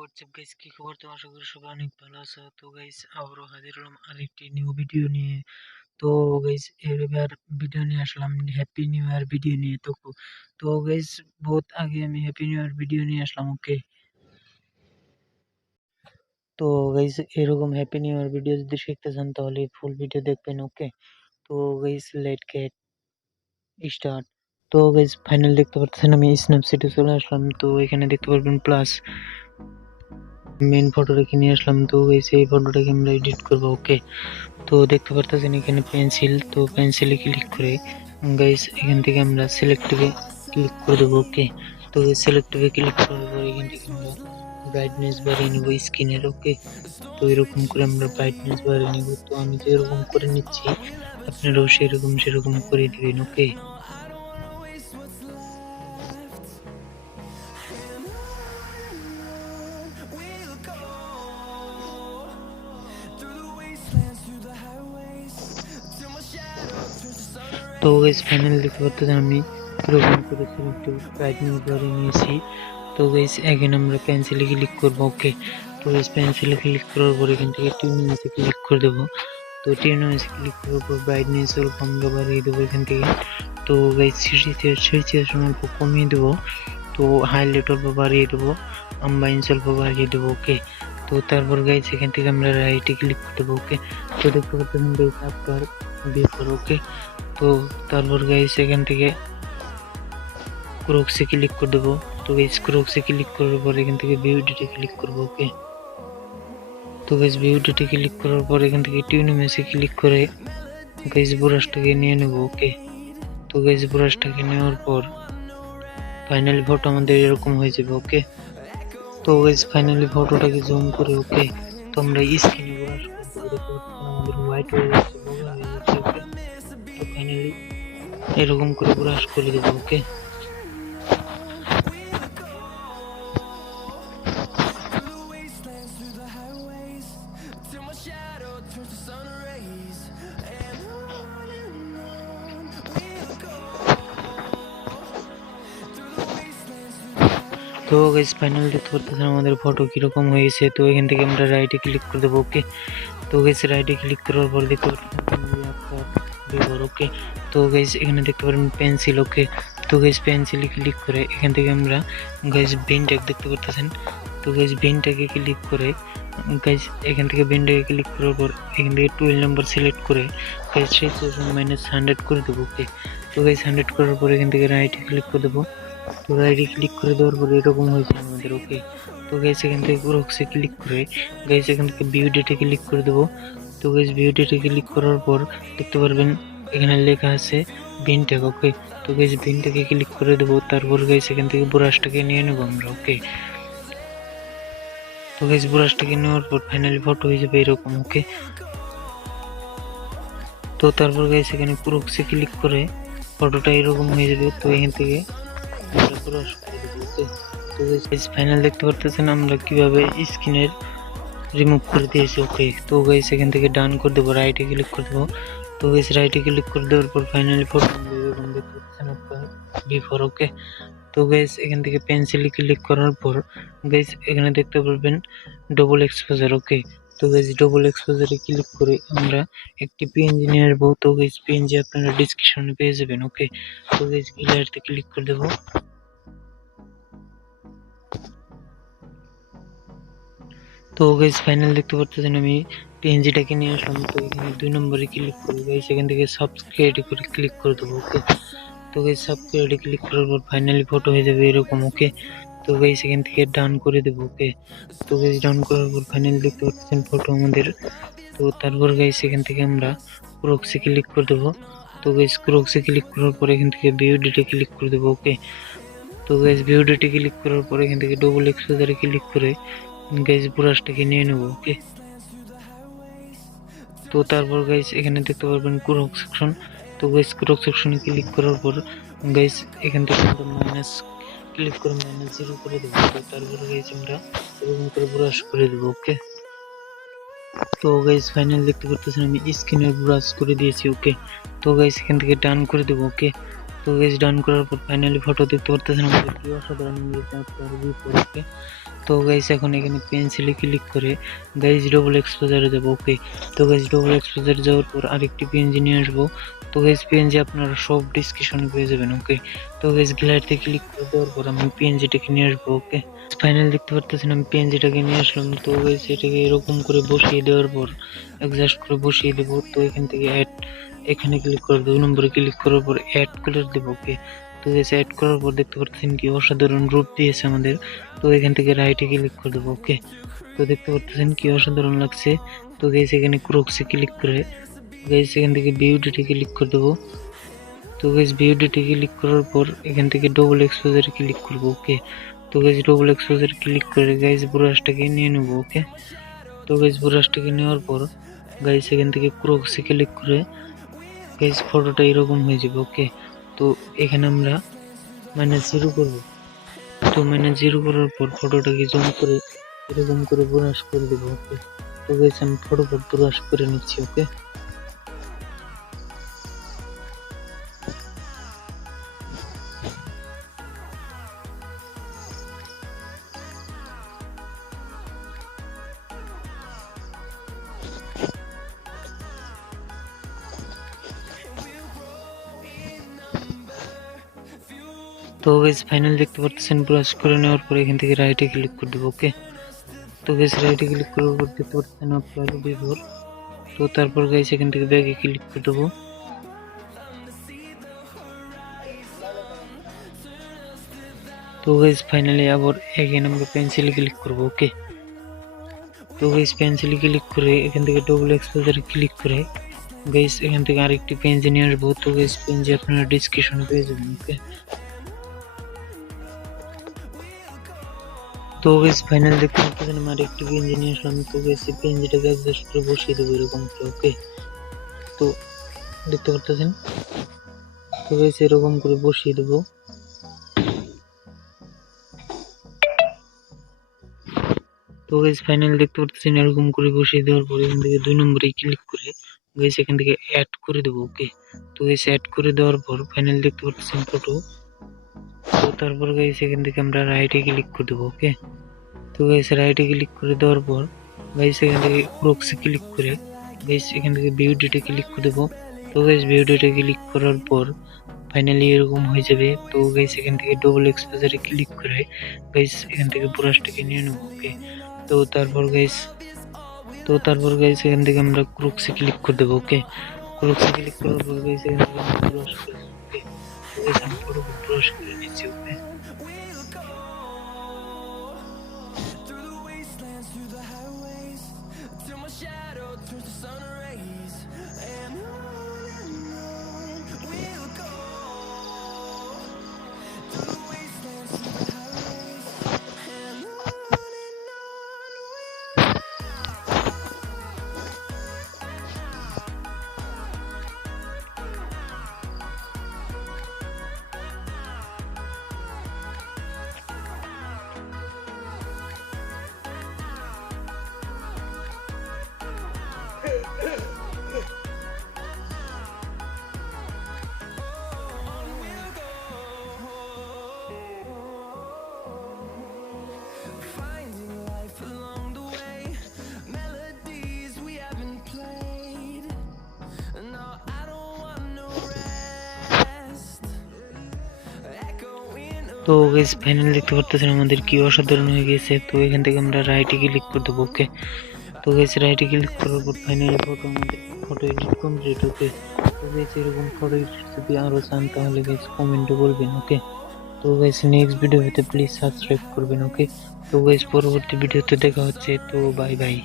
WhatsApp guys, কি খবর? তো আশা করি সবাই অনেক ভালো আছো। তো গাইস আবারও হাজির হলাম আরেকটি নিউ ভিডিও নিয়ে। তো গাইস এবার ভিডিও নিয়ে আসলাম হ্যাপি নিউ ইয়ার ভিডিও নিয়ে। তো গাইস বহুত আগে আমি হ্যাপি নিউ ইয়ার ভিডিও নিয়ে আসলাম। ওকে, তো গাইস এরকম হ্যাপি নিউ ইয়ার ভিডিও যদি শিখতে চান তাহলে ফুল ভিডিও দেখবেন। ওকে, তো গাইস লেট গেট স্টার্ট। তো গাইস ফাইনাল দেখতে পাচ্ছেন আমি স্ন্যাপসিডে চলে আসলাম। তো এখানে দেখতে পারবেন প্লাস মেইন ফটোটাকে নিয়ে আসলাম। তো গাইস এই ফটোটাকে আমরা এডিট করব। ওকে, তো দেখতে পারতেছেন এখানে পেন্সিল, তো পেন্সিলে ক্লিক করে গাইস এখান থেকে আমরা সিলেক্টিভে ক্লিক করে দেবো। ওকে, তো সিলেক্টিভে ক্লিক করার পর এখান থেকে আমরা ব্রাইটনেস বাড়িয়ে নেব স্ক্রিনের। ওকে, তো এরকম করে আমরা ব্রাইটনেস বাড়িয়ে নেব। তো আমি তো এরকম করে নিচ্ছি, আপনারাও সেরকম করে দিবেন। ওকে, তো গাইস ফাইনাল দেখতে পাচ্ছেন আমি এরকম করে সিলেক্টিভ ব্রাইটনেস বাড়িয়ে নিয়েছি। তো গাইস এখানে আমরা পেন্সিলে ক্লিক করব। ওকে, তো গাইস পেন্সিলে ক্লিক করার পর এখান থেকে টিউনিংসে ক্লিক করে দেব। তো টিউনিংসে ক্লিক করার পর ব্রাইটনেস অল্প আমরা বাড়িয়ে দেবো এখান থেকে। তো গাইস সিচুয়েশন অল্প কমিয়ে দেবো। তো হাইলাইট অল্প বাড়িয়ে দেবো, আম্বাইন্স অল্প বাড়িয়ে দেবো। ওকে, তো তারপর গাইস এখান থেকে আমরা রাইটে ক্লিক করে দেবো। ওকে, তো দেখতে পাচ্ছেন গাইস আফটার বিফোর। ওকে, তো তারপর গাইস এখান থেকে ক্রক্সে ক্লিক করে দেবো। তো গাইস ক্রক্সে ক্লিক করার পর এখান থেকে বিউটিতে ক্লিক করব। ওকে, তো গাইস বিউটিতে ক্লিক করার পর এখান থেকে টিউনিংসে ক্লিক করে গাইস ব্রাশটাকে নিয়ে নেব। ওকে, তো গাইস ব্রাশটাকে নেওয়ার পর ফাইনালি ফটো আমাদের এরকম হয়ে যাবে। ওকে, তো গাইস ফাইনালি ফটোটাকে জুম করে ওকে, তো আমরা স্ক্রিনে ব্রাশ করব। আমাদের হোয়াইট হয়ে যাচ্ছে, ওকে, তো ফাইনালি এরকম করে ব্রাশ করে দেব। ওকে, তো গাইস ফাইনাল দেখতে পাচ্ছেন আমাদের ফটো কিরকম হয়েছে। তো এখান থেকে আমরা রাইটে ক্লিক করে দেবো। ওকে, তো গাইস রাইটে ক্লিক করার পর দেখতে পাচ্ছেন ওকে, তো গাইস এখানে দেখতে পারেন পেন্সিল। ওকে, তো গাইস পেন্সিলে ক্লিক করে এখান থেকে আমরা গাইস বিন ট্যাগ দেখতে পাচ্ছেন। তো গাইস বিন ট্যাগে ক্লিক করে গাইস এখান থেকে বিন ট্যাগে ক্লিক করার পর এখান থেকে 12 নাম্বার সিলেক্ট করে গাইস -100 করে দেবো। ওকে, তো গাইস 100 করার পর এখান থেকে রাইটে ক্লিক করে দেবো। তো রাইটে ক্লিক করে দেওয়ার পরে এরকম হয়েছে আমাদের। ওকে, তো গাইস এখান থেকে ক্রক্সে ক্লিক করে গাইস এখান থেকে ভিউ ডেটে ক্লিক করে দেবো। তো গাইস ভিউ ডেটে ক্লিক করার পর দেখতে পারবেন এখানে লেখা আছে বিন ট্যাগ। ওকে, তো গাইস বিন ট্যাগে ক্লিক করে দেবো। তারপর গাইস এখান থেকে ব্রাশটাকে নিয়ে নেবো আমরা। ওকে, তো গাইস ব্রাশটাকে নেওয়ার পর ফাইনালি ফটো হয়ে যাবে এরকম। ওকে, তো তারপর গাইস এখানে ক্রক্সে ক্লিক করে ফটোটা এরকম হয়ে যাবে। তো এখান থেকে আমরা ব্রাশ করে দেবো। ওকে, তো গাইস ফাইনাল দেখতে পারতেছেন আমরা কিভাবে স্ক্রিনের রিমুভ করে দিয়েছি। ওকে, তো গাইস এখান থেকে ডান করে দেবো, রাইটে ক্লিক করে দেবো। তো গাইস রাইটে ক্লিক করে দেওয়ার পর ফাইনালি ফটো এরকম দেখতে পাচ্ছেন আপনারা বিফোর। ওকে, তো গাইস এখান থেকে পেন্সিলে ক্লিক করার পর গাইস এখানে দেখতে পারবেন ডবল এক্সপোজার। ওকে, তো গাইস ডবল এক্সপোজারে ক্লিক করে আমরা একটি পিএনজি নিয়ে আসবো। তো গাইস পিএনজি আপনারা ডেসক্রিপশনে পেয়ে যাবেন। ওকে, তো গাইস গ্যালারিতে ক্লিক করে দেবো। তো গাইস ফাইনাল দেখতে পাচ্ছেন আমি পিএনজিটাকে নিয়ে আসলাম। তো এখানে 2 নম্বরে ক্লিক করে গাইস এখান থেকে সাবস্ক্রাইব করে ক্লিক করে দেবো। ওকে, তো গাইস সাবস্ক্রাইব ক্লিক করার পর ফাইনালি ফটো হয়ে যাবে এরকম। ওকে, তো গাইস এখান থেকে ডান করে দেবো। ওকে, তো গাইস ডান করার পর ফাইনালি দেখতে পাচ্ছেন ফটো আমাদের। তো তারপর গাইস এখান থেকে আমরা ক্রক্সে ক্লিক করে দেবো। তো গাইস ক্রক্সে ক্লিক করার পর এখান থেকে ভিউ ডেটে ক্লিক করে দেবো। ওকে, তো গাইস ভিউ ডেটে ক্লিক করার পর এখান থেকে ডবল এক্সপোজারে ক্লিক করে গাইস ব্রাশটাকে নিয়ে নেব। ওকে, তো তারপর গাইস এখানে দেখতে পারবেন ক্রপ সেকশন। তো গাইস ক্রপ সেকশনে ক্লিক করার পর গাইস এখান থেকে আমরা মাইনাস ক্লিক করে -0 করে দেবো। তারপর গাইস আমরা এরকম করে ব্রাশ করে দেবো। ওকে, তো গাইস ফাইনাল দেখতে পাচ্ছেন আমি স্ক্রিনে ব্রাশ করে দিয়েছি। ওকে, তো গাইস এখান থেকে ডান করে দেবো। ওকে, তো গাইস ডান করার পর ফাইনালি ফটো দেখতে পাচ্ছেন আমাদের কি অসাধারণ হয়েছে। ওকে, তো গাইস এখন এখানে পেন্সিলে ক্লিক করে গাইস ডবল এক্সপোজারে যাব। ওকে, তো গাইস ডবল এক্সপোজারে যাওয়ার পর আরেকটি পিএনজি নিয়ে আসবো। তো গাইস পিএনজি আপনারা সব ডিসক্রিপশনে পেয়ে যাবেন। ওকে, তো গাইস গ্যালারিতে ক্লিক করে দেওয়ার পর আমি পিএনজিটাকে নিয়ে আসবো। ওকে, ফাইনাল দেখতে পারতেছেন আমি পিএনজিটাকে নিয়ে আসলাম। তো গাইস এটাকে এরকম করে বসিয়ে দেওয়ার পর অ্যাডজাস্ট করে বসিয়ে দেবো। তো এখান থেকে এখানে ক্লিক করে 2 নম্বরে ক্লিক করার পর অ্যাড কালার দেবো। ওকে, তো গাইস অ্যাড করার পর দেখতে পাচ্ছেন কি অসাধারণ রূপ দিয়েছে আমাদের। তো এখান থেকে রাইটে ক্লিক করে দেবো। ওকে, তো দেখতে পাচ্ছেন কি অসাধারণ লাগছে। তো গাইস এখানে ক্রক্সে ক্লিক করে গাইস এখান থেকে বিউটিতে ক্লিক করে দেবো। তো গাইস বিউটিতে ক্লিক করার পর এখান থেকে ডবল এক্সপোজারে ক্লিক করবো। ওকে, তো গাইস ডবল এক্সপোজারে ক্লিক করে গাইস ব্রাশটাকে নিয়ে নেবো। ওকে, তো গাইস ব্রাশটাকে নেওয়ার পর গাইস এখান থেকে ক্রক্সে ক্লিক করে গাইস ফটোটা এরকম হয়ে যাবে। ওকে, তো এখানে আমরা -0 করব। তো -0 করার পর ফটোটাকে জুম করে এরকম করে ব্রাশ করে দেবো। ওকে, তো গাইস আমি ফটোটা ব্রাশ করে নিচ্ছি। ওকে, তো গাইস ফাইনাল দেখতে পাচ্ছেন ব্রাশ করে নেওয়ার পর এখান থেকে রাইটে ক্লিক করে দেবো। ওকে, তো গাইস রাইটে ক্লিক করার পর দেখতে পাচ্ছেন আপলোড বিফোর। তো তারপর গাইস এখান থেকে ব্যাগে ক্লিক করে দেবো। তো গাইস ফাইনালি আবার এগেন আমরা পেন্সিলে ক্লিক করব। ওকে, তো গাইস পেন্সিলে ক্লিক করে এখান থেকে ডবল এক্সপোজারে ক্লিক করে গাইস এখান থেকে আরেকটি পেন্সি নিয়ে আসবো। তো গাইস পেন্সি আপনারা ডিসক্রিপশনে পেয়ে যাবেন। ওকে, তো গাইস ফাইনাল দেখতে পাচ্ছেন আমার একটি পেন্সি নিয়ে আসলাম। তো গাইস এই পেন্সিটাকে অ্যাডজাস্ট করে বসিয়ে দেবো এরকম করে। ওকে, তো দেখতে পাচ্ছেন তো গাইস এরকম করে বসিয়ে দেবো। তো গাইস ফাইনাল দেখতে পাচ্ছেন এরকম করে বসিয়ে দেওয়ার পরে এখান থেকে 2 নম্বরে ক্লিক করে গাইস এখান থেকে অ্যাড করে দেবো। ওকে, তো গাইস অ্যাড করে দেওয়ার পর ফাইনাল দেখতে পাচ্ছেন ফটো। তো তারপর গাইস এখান থেকে আমরা রাইটে ক্লিক করে দেবো। ওকে, তো গাইস রাইটে ক্লিক করে দেওয়ার পর গাইস এখান থেকে ক্রক্সে ক্লিক করে গাইস এখান থেকে বিউটিতে ক্লিক করে দেবো। তো গাইস বিউটিতে ক্লিক করার পর ফাইনালি এরকম হয়ে যাবে। তো গাইস এখান থেকে ডবল এক্সপোজারে ক্লিক করে গাইস এখান থেকে ব্রাশটাকে নিয়ে নেবো। ওকে, তো তারপর গাইস এখান থেকে আমরা ক্রক্সে ক্লিক করে দেবো। ওকে, ক্রক্সে ক্লিক করার পর গাইস এখান থেকে আমরা ব্রাশ করে দেবো। ওকে, তো গাইস আমি পুরো ব্রাশ করে নিচ্ছি। ওকে, তো গাইস ফাইনাল দেখতে পারতেছেন আমাদের কি অসাধারণ হয়ে গেছে। তো এখান থেকে আমরা রাইটে ক্লিক করে দেবো। ওকে, তো গাইস রাইটে ক্লিক করার পর ফাইনালি ফটো এডিট কমপ্লিট। ওকে, তো গাইস এরকম ফটো এডিট যদি আরো চান তাহলে গাইস কমেন্টে বলবেন। ওকে, তো গাইস নেক্সট ভিডিওতে প্লিজ সাবস্ক্রাইব করবেন। ওকে, তো গাইস পরবর্তী ভিডিওতে দেখা হচ্ছে। তো বাই বাই।